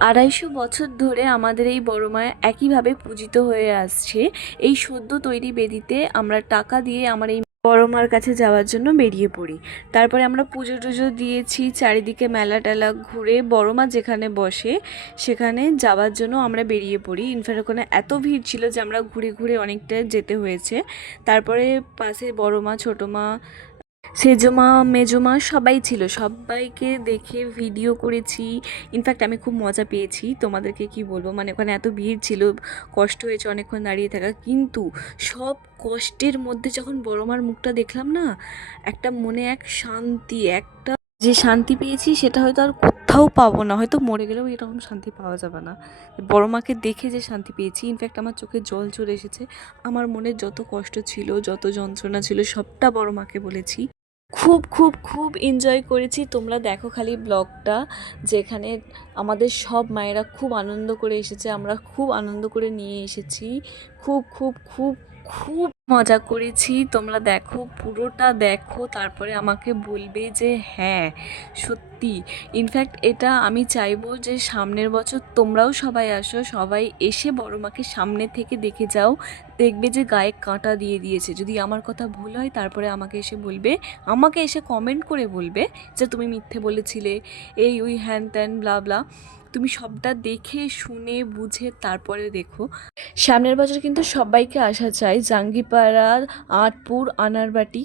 250 বছর ধরে আমাদের এই বড় মা একইভাবে পূজিত হয়ে আসছে। এই সদ্য তৈরি বেদিতে আমরা টাকা দিয়ে আমার এই বড় মার কাছে যাওয়ার জন্য বেরিয়ে পড়ি। তারপরে আমরা পুজো টুজো দিয়েছি, চারিদিকে মেলা টেলা ঘুরে বড় মা যেখানে বসে সেখানে যাওয়ার জন্য আমরা বেরিয়ে পড়ি। ইনফ্যাক্ট ওখানে এত ভিড় ছিল যে আমরা ঘুরে ঘুরে অনেকটা যেতে হয়েছে। তারপরে পাশে বড় মা, ছোটো মা, সেজমা, মেজমা সবাই ছিল, সবাইকে দেখে ভিডিও করেছি। ইনফ্যাক্ট আমি খুব মজা পেয়েছি, তোমাদেরকে কি বলবো, মানে ওখানে এত ভিড় ছিল, কষ্ট হয়েছে অনেকক্ষণ দাঁড়িয়ে থাকা, কিন্তু সব কষ্টের মধ্যে যখন বড় মার মুখটা দেখলাম না, একটা মনে এক শান্তি, একটা যে শান্তি পেয়েছি সেটা হয়তো আর কোথাও পাবো না, হয়তো মরে গেলেও এরকম শান্তি পাওয়া যাবে না। বড় মাকে দেখে যে শান্তি পেয়েছি, ইনফ্যাক্ট আমার চোখে জল চলে এসেছে। আমার মনে যত কষ্ট ছিল, যত যন্ত্রণা ছিল, সবটা বড় মাকে বলেছি। খুব খুব খুব এনজয় করেছি। তোমরা দেখো খালি ব্লগটা, যেখানে আমাদের সব মায়েরা খুব আনন্দ করে এসেছে, আমরা খুব আনন্দ করে নিয়ে এসেছি। খুব খুব খুব খুব মজা করেছি। তোমরা দেখো, পুরোটা দেখো, তারপরে আমাকে বলবে যে হ্যাঁ সত্যি। ইনফ্যাক্ট এটা আমি চাইবো যে সামনের বছর তোমরাও সবাই আসো, সবাই এসে বড় মাকে সামনে থেকে দেখে যাও, দেখবে যে গায়ে কাঁটা দিয়ে দিয়েছে। যদি আমার কথা ভুল হয় তারপরে আমাকে এসে বলবে, আমাকে এসে কমেন্ট করে বলবে যে তুমি মিথ্যে বলেছিলে, এই ওই হ্যান ত্যান ব্লা ব্লা। তুমি সবটা দেখে শুনে বুঝে তারপরে দেখো। সামনের বছর কিন্তু সবাইকে আসা চাই। জাঙ্গিপাড়া, আটপুর, আনারবাটি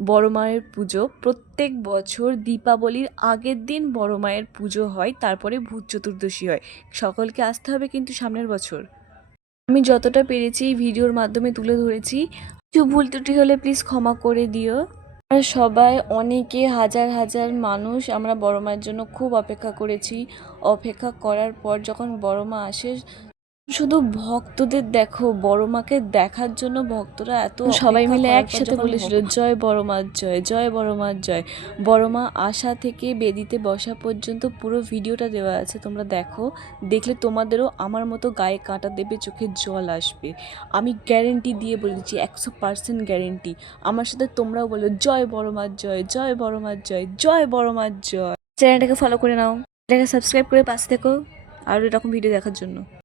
বড় মায়ের পুজো প্রত্যেক বছর দীপাবলির আগের দিন বড় মায়ের পুজো হয়, তারপরে ভূত চতুর্দশী হয়। সকলকে আসতে হবে কিন্তু সামনের বছর। আমি যতটা পেরেছি এই ভিডিওর মাধ্যমে তুলে ধরেছি। কিছু ভুল ত্রুটি হলে প্লিজ ক্ষমা করে দিও। আমরা সবাই, অনেকে, হাজার হাজার মানুষ আমরা বড় মায়ের জন্য খুব অপেক্ষা করেছি। অপেক্ষা করার পর যখন বড় মা আসে, শুধু ভক্তদের দেখো, বড় মাকে দেখার জন্য ভক্তরা এত সবাই মিলে একসাথে বলেছিল জয় বড় মার জয়, জয় বড় মার জয়। বড় মা আসা থেকে বেদিতে বসা পর্যন্ত পুরো ভিডিওটা দেওয়া আছে, তোমরা দেখো। দেখলে তোমাদেরও আমার মতো গায়ে কাঁটা দেবে, চোখে জল আসবে। আমি গ্যারেন্টি দিয়ে বলে দিচ্ছি, 100% গ্যারেন্টি। আমার সাথে তোমরাও বলো জয় বড় মার জয়, জয় বড় মার জয়, জয় বড় মার জয়। চ্যানেলটাকে ফলো করে নাও, চ্যানেলটাকে সাবস্ক্রাইব করে পাশে থেকো আর এরকম ভিডিও দেখার জন্য।